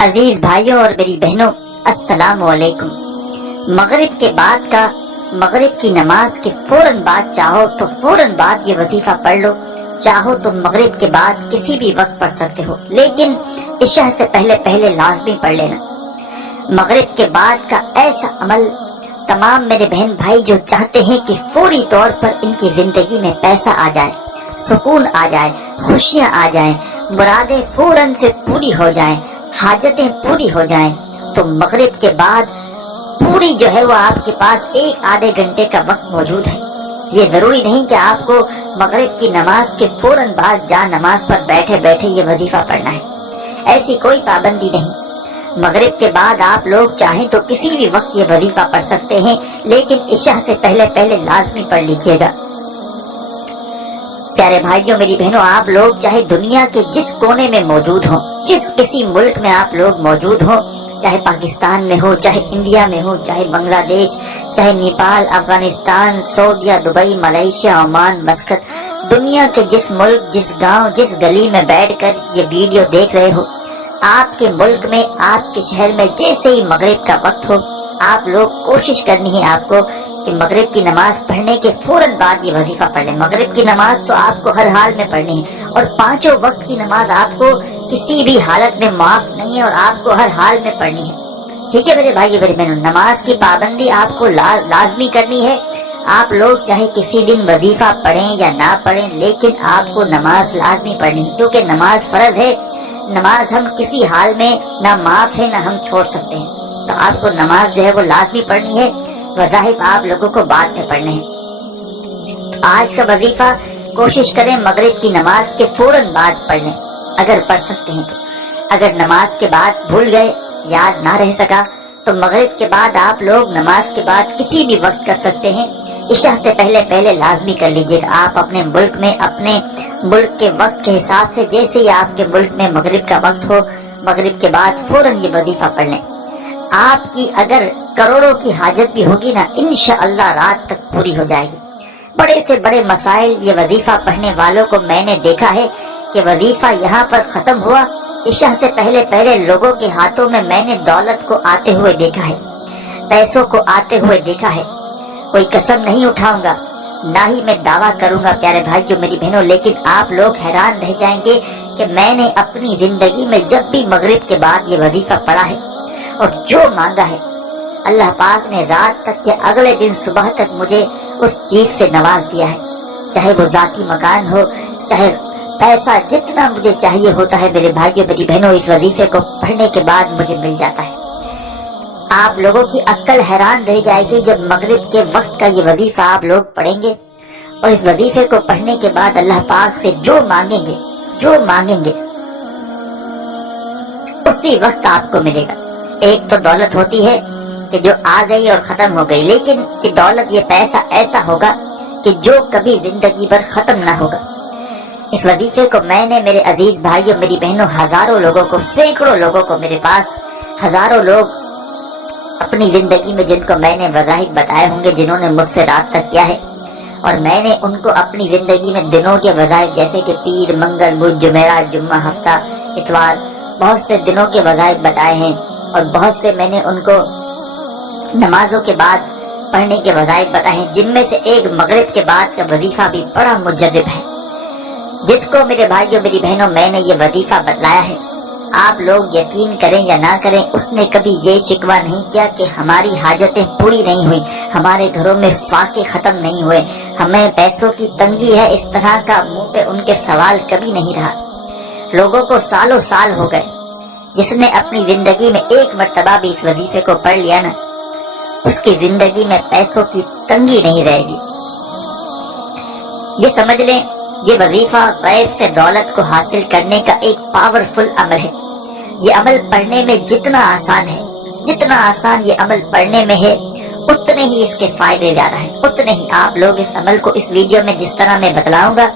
عزیز بھائیوں اور میری بہنوں، السلام علیکم۔ مغرب کی نماز کے فوراً بعد چاہو تو فوراً بعد یہ وظیفہ پڑھ لو، چاہو تو مغرب کے بعد کسی بھی وقت پڑھ سکتے ہو، لیکن عشاء سے پہلے لازمی پڑھ لینا۔ مغرب کے بعد کا ایسا عمل تمام میرے بہن بھائی جو چاہتے ہیں کہ فوری طور پر ان کی زندگی میں پیسہ آ جائے، سکون آ جائے، خوشیاں آ جائیں، مرادیں فوراً سے پوری ہو جائیں، حاجتیں پوری ہو جائیں، تو مغرب کے بعد پوری جو ہے وہ آپ کے پاس ایک آدھے گھنٹے کا وقت موجود ہے۔ یہ ضروری نہیں کہ آپ کو مغرب کی نماز کے فوراً بعد نماز پر بیٹھے یہ وظیفہ پڑھنا ہے، ایسی کوئی پابندی نہیں۔ مغرب کے بعد آپ لوگ چاہیں تو کسی بھی وقت یہ وظیفہ پڑھ سکتے ہیں، لیکن عشاء سے پہلے لازمی پڑھ لیجئے گا۔ پیارے بھائیوں میری بہنوں، آپ لوگ چاہے دنیا کے جس کونے میں موجود ہوں، جس کسی ملک میں آپ لوگ موجود ہوں، چاہے پاکستان میں ہو، چاہے انڈیا میں ہو، چاہے بنگلہ دیش، چاہے نیپال، افغانستان، سعودیہ، دبئی، ملیشیا، عمان، مسقط، دنیا کے جس ملک، جس گاؤں، جس گلی میں بیٹھ کر یہ ویڈیو دیکھ رہے ہو، آپ کے ملک میں، آپ کے شہر میں جیسے ہی مغرب کا وقت ہو، آپ لوگ کوشش کرنی ہے آپ کو کہ مغرب کی نماز پڑھنے کے فوراً بعد یہ وظیفہ پڑھ لیں۔ مغرب کی نماز تو آپ کو ہر حال میں پڑھنی ہے، اور پانچوں وقت کی نماز آپ کو کسی بھی حالت میں معاف نہیں ہے، اور آپ کو ہر حال میں پڑھنی ہے۔ ٹھیک ہے میرے بھائی میرے بہنوں، نماز کی پابندی آپ کو لازمی کرنی ہے۔ آپ لوگ چاہے کسی دن وظیفہ پڑھیں یا نہ پڑھیں، لیکن آپ کو نماز لازمی پڑھنی ہے، کیونکہ نماز فرض ہے۔ نماز ہم کسی حال میں نہ معاف ہے نہ ہم چھوڑ سکتے ہیں، تو آپ کو نماز جو ہے وہ لازمی پڑھنی ہے۔ وظائف آپ لوگوں کو بعد میں پڑھنے ہیں۔ آج کا وظیفہ کوشش کریں مغرب کی نماز کے فوراً بعد پڑھ لیں، اگر پڑھ سکتے ہیں تو۔ اگر نماز کے بعد بھول گئے، یاد نہ رہ سکا، تو مغرب کے بعد آپ لوگ نماز کے بعد کسی بھی وقت کر سکتے ہیں۔ عشاء سے پہلے لازمی کر لیجئے گا۔ آپ اپنے ملک میں، اپنے ملک کے وقت کے حساب سے، جیسے ہی آپ کے ملک میں مغرب کا وقت ہو، مغرب کے بعد فوراً یہ وظیفہ پڑھ لیں۔ آپ کی اگر کروڑوں کی حاجت بھی ہوگی نا، انشاءاللہ رات تک پوری ہو جائے گی۔ بڑے سے بڑے مسائل یہ وظیفہ پڑھنے والوں کو میں نے دیکھا ہے کہ وظیفہ یہاں پر ختم ہوا، عشاء سے پہلے لوگوں کے ہاتھوں میں نے دولت کو آتے ہوئے دیکھا ہے، پیسوں کو آتے ہوئے دیکھا ہے۔ کوئی قسم نہیں اٹھاؤں گا، نہ ہی میں دعویٰ کروں گا پیارے بھائیوں میری بہنوں، لیکن آپ لوگ حیران رہ جائیں گے کہ میں نے اپنی زندگی میں جب بھی مغرب کے بعد یہ وظیفہ پڑھا ہے اور جو مانگا ہے، اللہ پاک نے رات تک یا اگلے دن صبح تک مجھے اس چیز سے نواز دیا ہے، چاہے وہ ذاتی مکان ہو، چاہے پیسہ، جتنا مجھے چاہیے ہوتا ہے میرے بھائیوں میری بہنوں، اس وظیفے کو پڑھنے کے بعد مجھے مل جاتا ہے۔ آپ لوگوں کی عقل حیران رہ جائے گی جب مغرب کے وقت کا یہ وظیفہ آپ لوگ پڑھیں گے، اور اس وظیفے کو پڑھنے کے بعد اللہ پاک سے جو مانگیں گے اسی وقت آپ کو ملے گا۔ ایک تو دولت ہوتی ہے کہ جو آ گئی اور ختم ہو گئی، لیکن یہ دولت، یہ پیسہ ایسا ہوگا کہ جو کبھی زندگی بھر ختم نہ ہوگا۔ اس وظیفے کو میں نے میرے عزیز بھائیوں میری بہنوں، ہزاروں لوگوں کو، سینکڑوں لوگوں کو، میرے پاس ہزاروں لوگ اپنی زندگی میں جن کو میں نے وظائف بتائے ہوں گے، جنہوں نے مجھ سے رابطہ کیا ہے، اور میں نے ان کو اپنی زندگی میں دنوں کے وظائف، جیسے کہ پیر، منگل، بدھ، جمعرات، جمعہ، ہفتہ، اتوار، بہت سے دنوں کے وظائف بتائے ہیں، اور بہت سے میں نے ان کو نمازوں کے بعد پڑھنے کے وظائف بتائے ہیں، جن میں سے ایک مغرب کے بعد کا وظیفہ بھی بڑا مجرب ہے۔ جس کو میرے بھائیوں میری بہنوں میں نے یہ وظیفہ بتلایا ہے، آپ لوگ یقین کریں یا نہ کریں، اس نے کبھی یہ شکوہ نہیں کیا کہ ہماری حاجتیں پوری نہیں ہوئی، ہمارے گھروں میں فاقے ختم نہیں ہوئے، ہمیں پیسوں کی تنگی ہے، اس طرح کا منہ پہ ان کے سوال کبھی نہیں رہا۔ لوگوں کو سالوں سال ہو گئے، جس نے اپنی زندگی میں ایک مرتبہ بھی اس وظیفے کو پڑھ لیا نا، اس کی زندگی میں پیسوں کی تنگی نہیں رہے گی۔ یہ سمجھ لیں، یہ وظیفہ غیب سے دولت کو حاصل کرنے کا ایک پاورفل عمل ہے۔ یہ عمل پڑھنے میں جتنا آسان ہے، جتنا آسان یہ عمل پڑھنے میں ہے، اتنے ہی اس کے فائدے زیادہ ہیں، اتنے ہی آپ لوگ اس عمل کو اس ویڈیو میں جس طرح میں بتلاؤں گا،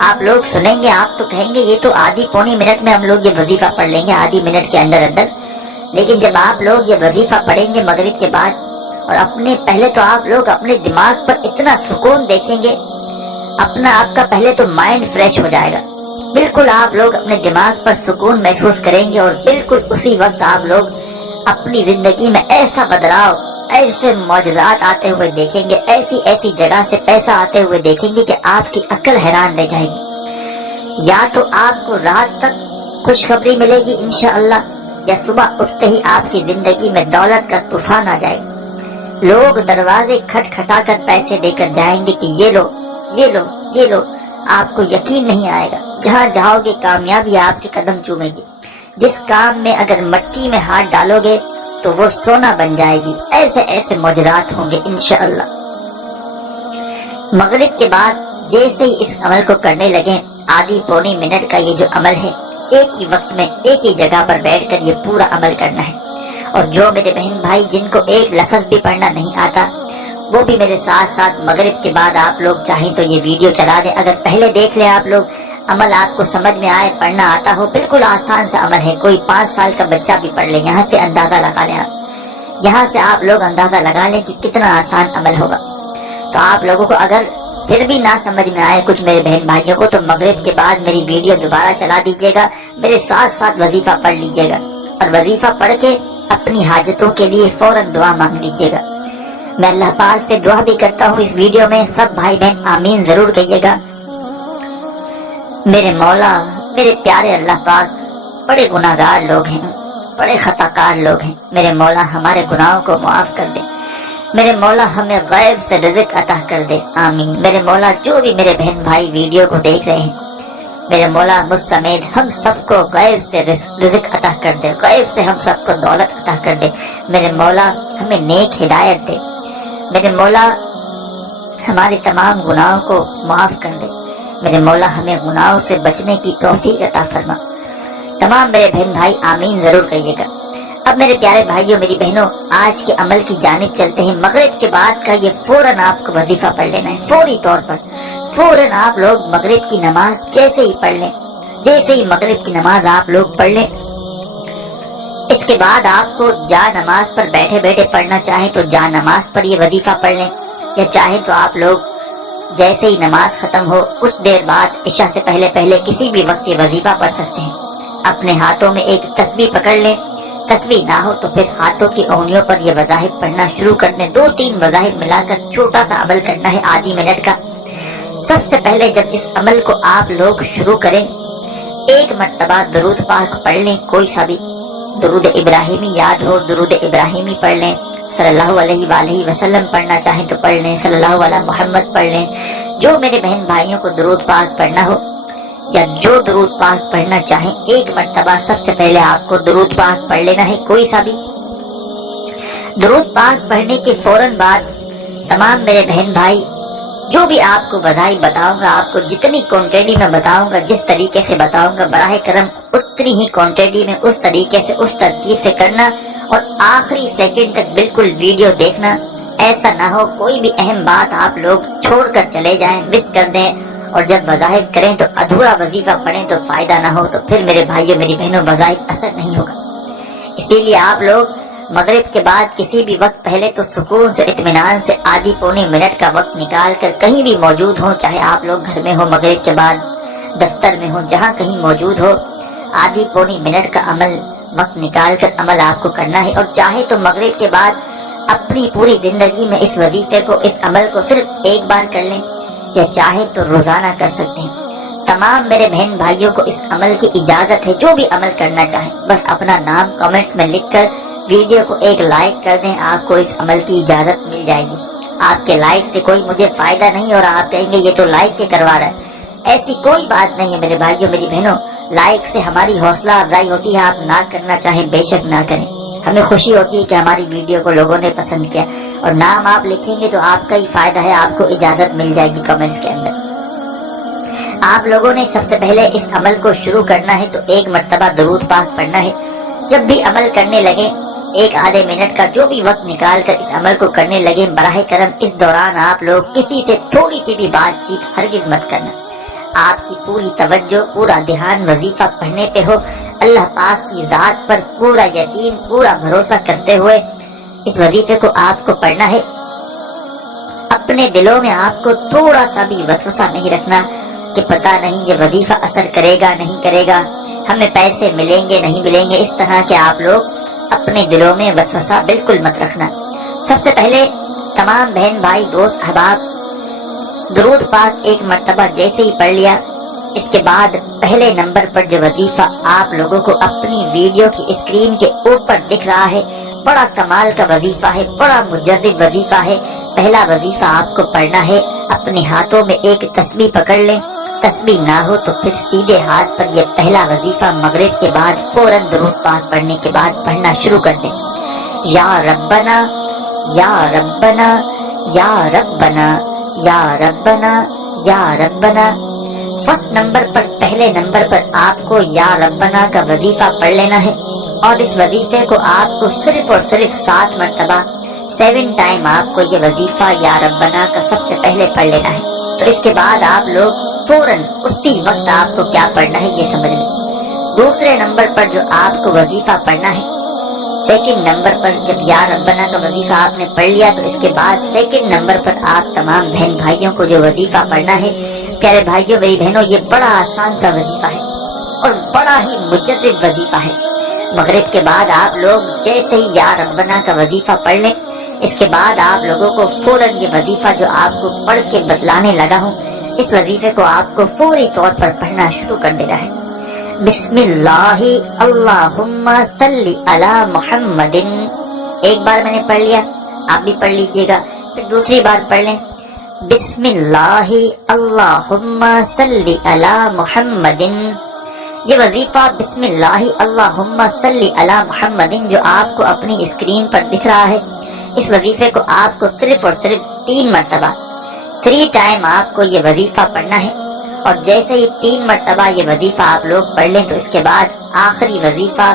آپ لوگ سنیں گے، آپ تو کہیں گے یہ تو آدھی پونی منٹ میں ہم لوگ یہ وظیفہ پڑھ لیں گے، آدھی منٹ کے اندر، لیکن جب آپ لوگ یہ وظیفہ پڑھیں گے مغرب کے بعد، اور پہلے تو آپ لوگ اپنے دماغ پر اتنا سکون دیکھیں گے، آپ کا پہلے تو مائنڈ فریش ہو جائے گا، بالکل آپ لوگ اپنے دماغ پر سکون محسوس کریں گے اور بالکل اسی وقت آپ لوگ اپنی زندگی میں ایسا بدلاؤ، ایسے معجزات آتے ہوئے دیکھیں گے، ایسی ایسی جگہ سے پیسہ آتے ہوئے دیکھیں گے کہ آپ کی عقل حیران رہ جائے گی۔ یا تو آپ کو رات تک خوشخبری ملے گی انشاءاللہ، یا صبح اٹھتے ہی آپ کی زندگی میں دولت کا طوفان آ جائے گا۔ لوگ دروازے کھٹکھٹا کر پیسے دے کر جائیں گے کہ یہ لو یہ لو یہ لو، آپ کو یقین نہیں آئے گا۔ جہاں جاؤ گے کامیابی آپ کے قدم چومے گی، جس کام میں اگر مٹی میں ہاتھ ڈالو گے تو وہ سونا بن جائے گی۔ ایسے ایسے معجزات ہوں گے انشاءاللہ۔ مغرب کے بعد جیسے ہی اس عمل کو کرنے لگیں، آدھی پونی منٹ کا یہ جو عمل ہے، ایک ہی وقت میں ایک ہی جگہ پر بیٹھ کر یہ پورا عمل کرنا ہے۔ اور جو میرے بہن بھائی جن کو ایک لفظ بھی پڑھنا نہیں آتا، وہ بھی میرے ساتھ ساتھ مغرب کے بعد آپ لوگ چاہیں تو یہ ویڈیو چلا دیں۔ اگر پہلے دیکھ لیں آپ لوگ، عمل آپ کو سمجھ میں آئے، پڑھنا آتا ہو، بالکل آسان سا عمل ہے، کوئی 5 سال کا بچہ بھی پڑھ لے۔ یہاں سے اندازہ لگا لیں آپ، یہاں سے آپ لوگ اندازہ لگا لیں کہ کتنا آسان عمل ہوگا۔ تو آپ لوگوں کو اگر پھر بھی نہ سمجھ میں آئے کچھ میرے بہن بھائیوں کو، تو مغرب کے بعد میری ویڈیو دوبارہ چلا دیجیے گا، میرے ساتھ ساتھ وظیفہ پڑھ لیجیے گا، اور وظیفہ پڑھ کے اپنی حاجتوں کے لیے فوراً دعا مانگ لیجیے گا۔ میں اللہ پاک سے دعا بھی کرتا ہوں اس ویڈیو میں، سب بھائی بہن آمین ضرور کہیے گا۔ میرے مولا، میرے پیارے اللہ پاک، بڑے گناہگار لوگ ہیں، بڑے خطا کار لوگ ہیں، میرے مولا ہمارے گناہوں کو معاف کر دے، میرے مولا ہمیں غیب سے رزق عطا کر دے، آمین۔ میرے مولا جو بھی میرے بہن بھائی ویڈیو کو دیکھ رہے ہیں، میرے مولا مجھ سمیت ہم سب کو غیب سے رزق عطا کر دے، غیب سے ہم سب کو دولت عطا کر دے، میرے مولا ہمیں نیک ہدایت دے، میرے مولا ہمارے تمام گناہوں کو معاف کر دے، میرے مولا ہمیں گناہوں سے بچنے کی توفیق عطا فرما۔ تمام میرے بہن بھائی آمین ضرور کہیے گا۔ اب میرے پیارے بھائیوں، میری بہنوں، آج کے عمل کی جانب چلتے ہیں۔ مغرب کے بعد کا یہ فوراً آپ کو وظیفہ پڑھ لینا ہے، فوری طور پر فوراً آپ لوگ مغرب کی نماز جیسے ہی پڑھ لیں، جیسے ہی مغرب کی نماز آپ لوگ پڑھ لیں، اس کے بعد آپ کو جا نماز پر بیٹھے بیٹھے پڑھنا چاہیں تو جا نماز پر یہ وظیفہ پڑھ لیں، یا چاہیں تو آپ لوگ جیسے ہی نماز ختم ہو کچھ دیر بعد عشاء سے پہلے پہلے کسی بھی وقت یہ وظیفہ پڑھ سکتے ہیں۔ اپنے ہاتھوں میں ایک تسبیح پکڑ لیں، تسبیح نہ ہو تو پھر ہاتھوں کی انگلیوں پر یہ وظائف پڑھنا شروع کر دیں۔ 2-3 وظائف ملا کر چھوٹا سا عمل کرنا ہے، آدھی منٹ کا۔ سب سے پہلے جب اس عمل کو آپ لوگ شروع کریں، ایک مرتبہ درود پاک پڑھ لیں، کوئی سا بھی درود ابراہیمی یاد ہو درود ابراہیمی پڑھ لیں، صلی اللہ علیہ وآلہ وسلم پڑھنا چاہیں تو پڑھ لیں، صلی اللہ علیہ محمد پڑھ لیں۔ جو میرے بہن بھائیوں کو درود پاک پڑھنا ہو یا جو درود پاک پڑھنا چاہیں، ایک مرتبہ سب سے پہلے آپ کو درود پاک پڑھ لینا ہے، کوئی سا بھی۔ درود پاک پڑھنے کے فوراً بعد تمام میرے بہن بھائی، جو بھی آپ کو وظائف بتاؤں گا، آپ کو جتنی کوانٹٹی میں بتاؤں گا، جس طریقے سے بتاؤں گا، براہ کرم اتنی ہی کوانٹٹی میں اس طریقے سے اس ترتیب سے کرنا، اور آخری سیکنڈ تک بالکل ویڈیو دیکھنا۔ ایسا نہ ہو کوئی بھی اہم بات آپ لوگ چھوڑ کر چلے جائیں، مس کر دیں، اور جب وظائف کریں تو ادھورا وظیفہ پڑھیں تو فائدہ نہ ہو، تو پھر میرے بھائیوں میری بہنوں وظائف اثر نہیں ہوگا۔ اسی لیے آپ لوگ مغرب کے بعد کسی بھی وقت پہلے تو سکون سے اطمینان سے آدھی پونے منٹ کا وقت نکال کر کہیں بھی موجود ہوں، چاہے آپ لوگ گھر میں ہو، مغرب کے بعد دفتر میں ہو، جہاں کہیں موجود ہو، آدھی پونی منٹ کا عمل وقت نکال کر عمل آپ کو کرنا ہے۔ اور چاہے تو مغرب کے بعد اپنی پوری زندگی میں اس وظیفے کو، اس عمل کو صرف ایک بار کر لیں، یا چاہے تو روزانہ کر سکتے ہیں۔ تمام میرے بہن بھائیوں کو اس عمل کی اجازت ہے، جو بھی عمل کرنا چاہیں بس اپنا نام کامنٹس میں لکھ کر ویڈیو کو ایک لائک کر دیں، آپ کو اس عمل کی اجازت مل جائے گی۔ آپ کے لائک سے کوئی مجھے فائدہ نہیں، اور آپ کہیں گے یہ تو لائک کے کروا رہا ہے، ایسی کوئی بات نہیں ہے میرے بھائیوں میری بہنوں۔ لائک سے ہماری حوصلہ افزائی ہوتی ہے، آپ نہ کرنا چاہیں بے شک نہ کریں، ہمیں خوشی ہوتی ہے کہ ہماری ویڈیو کو لوگوں نے پسند کیا، اور نام آپ لکھیں گے تو آپ کا ہی فائدہ ہے، آپ کو اجازت مل جائے گی کمنٹس کے اندر۔ آپ لوگوں نے سب سے پہلے اس عمل کو شروع کرنا ہے تو ایک مرتبہ درود پاک پڑھنا ہے۔ جب بھی عمل کرنے لگے، ایک آدھے منٹ کا جو بھی وقت نکال کر اس عمل کو کرنے لگے، براہ کرم اس دوران آپ لوگ کسی سے تھوڑی سی بھی بات چیت ہرگز مت کرنا۔ آپ کی پوری توجہ، پورا دھیان وظیفہ پڑھنے پہ ہو، اللہ پاک کی ذات پر پورا یقین، پورا بھروسہ کرتے ہوئے اس وظیفے کو آپ کو پڑھنا ہے۔ اپنے دلوں میں آپ کو تھوڑا سا بھی وسوسہ نہیں رکھنا، کہ پتہ نہیں یہ وظیفہ اثر کرے گا نہیں کرے گا، ہمیں پیسے ملیں گے نہیں ملیں گے، اس طرح کے آپ لوگ اپنے دلوں میں وسوسہ بالکل مت رکھنا۔ سب سے پہلے تمام بہن بھائی دوست احباب درود پاک ایک مرتبہ جیسے ہی پڑھ لیا، اس کے بعد پہلے نمبر پر جو وظیفہ آپ لوگوں کو اپنی ویڈیو کی اسکرین کے اوپر دکھ رہا ہے، بڑا کمال کا وظیفہ ہے، بڑا مجرب وظیفہ ہے۔ پہلا وظیفہ آپ کو پڑھنا ہے، اپنے ہاتھوں میں ایک تسبیح پکڑ لیں، تسبیح نہ ہو تو پھر سیدھے ہاتھ پر یہ پہلا وظیفہ مغرب کے بعد فوراً درود پاک پڑھنے کے بعد پڑھنا شروع کر دیں۔ یا ربنا یا ربنا یا ربنا یا ربنا یا ربنا۔ فرسٹ نمبر پر پہلے نمبر پر آپ کو یا ربنا کا وظیفہ پڑھ لینا ہے، اور اس وظیفے کو آپ کو صرف اور صرف 7 مرتبہ 7 ٹائم آپ کو یہ وظیفہ یا ربنا کا سب سے پہلے پڑھ لینا ہے۔ تو اس کے بعد آپ لوگ فوراً اسی وقت آپ کو کیا پڑھنا ہے یہ سمجھ لیں۔ دوسرے نمبر پر جو آپ کو وظیفہ پڑھنا ہے، سیکنڈ نمبر پر جب یا ربنا کا وظیفہ آپ نے پڑھ لیا تو اس کے بعد سیکنڈ نمبر پر آپ تمام بہن بھائیوں کو جو وظیفہ پڑھنا ہے، پیارے بھائیوں میری بہنوں، یہ بڑا آسان سا وظیفہ ہے اور بڑا ہی مجرب وظیفہ ہے۔ مغرب کے بعد آپ لوگ جیسے ہی یا ربنا کا وظیفہ پڑھ لیں، اس کے بعد آپ لوگوں کو فوراً یہ وظیفہ جو آپ کو پڑھ کے بتلانے لگا ہوں، اس وظیفے کو آپ کو فوری طور پر پڑھنا شروع کر دینا ہے۔ بسم اللہ اللہم صلی علی محمد، ایک بار میں نے پڑھ لیا، آپ بھی پڑھ لیجئے گا، پھر دوسری بار پڑھ لیں، بسم اللہ اللہم صلی علی محمد۔ یہ وظیفہ بسم اللہ اللہم صلی علی محمد جو آپ کو اپنی اسکرین پر دکھ رہا ہے، اس وظیفے کو آپ کو صرف اور صرف 3 مرتبہ 3 ٹائم آپ کو یہ وظیفہ پڑھنا ہے، اور جیسے ہی 3 مرتبہ یہ وظیفہ آپ لوگ پڑھ لیں تو اس کے بعد آخری وظیفہ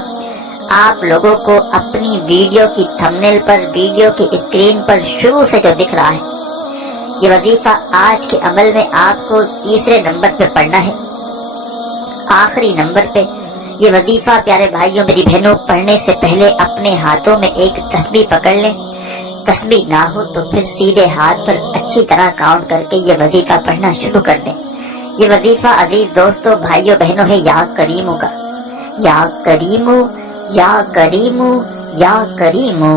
آپ لوگوں کو اپنی ویڈیو کی تھمبنیل پر، ویڈیو کی اسکرین پر شروع سے جو دکھ رہا ہے، یہ وظیفہ آج کے عمل میں آپ کو تیسرے نمبر پہ پڑھنا ہے، آخری نمبر پہ۔ یہ وظیفہ پیارے بھائیوں میری بہنوں پڑھنے سے پہلے اپنے ہاتھوں میں ایک تسبیح پکڑ لیں، تسبیح نہ ہو تو پھر سیدھے ہاتھ پر اچھی طرح کاؤنٹ کر کے یہ وظیفہ پڑھنا شروع کر دیں۔ یہ وظیفہ عزیز دوستوں بھائیوں بہنوں ہے یا کریمو کا، یا کریمو یا کریمو یا کریمو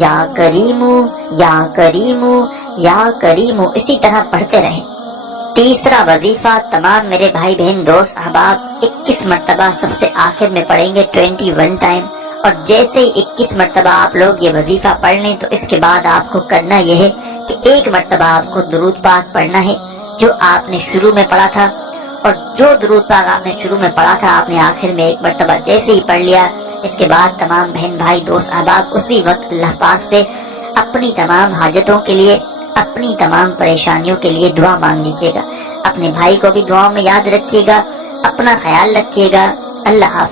یا کریمو یا کریمو یا کریمو، اسی طرح پڑھتے رہیں۔ تیسرا وظیفہ تمام میرے بھائی بہن دوست احباب 21 مرتبہ سب سے آخر میں پڑھیں گے 21 ٹائم، اور جیسے ہی 21 مرتبہ آپ لوگ یہ وظیفہ پڑھ لیں تو اس کے بعد آپ کو کرنا یہ ہے کہ 1 مرتبہ آپ کو درود پاک پڑھنا ہے جو آپ نے شروع میں پڑھا تھا، اور جو درود پاک آپ نے شروع میں پڑھا تھا آپ نے آخر میں 1 مرتبہ جیسے ہی پڑھ لیا، اس کے بعد تمام بہن بھائی دوست احباب اسی وقت اللہ پاک سے اپنی تمام حاجتوں کے لیے، اپنی تمام پریشانیوں کے لیے دعا مانگ لیجیے گا۔ اپنے بھائی کو بھی دعاؤں میں یاد رکھیے گا، اپنا خیال رکھیے گا۔ اللہ حافظ۔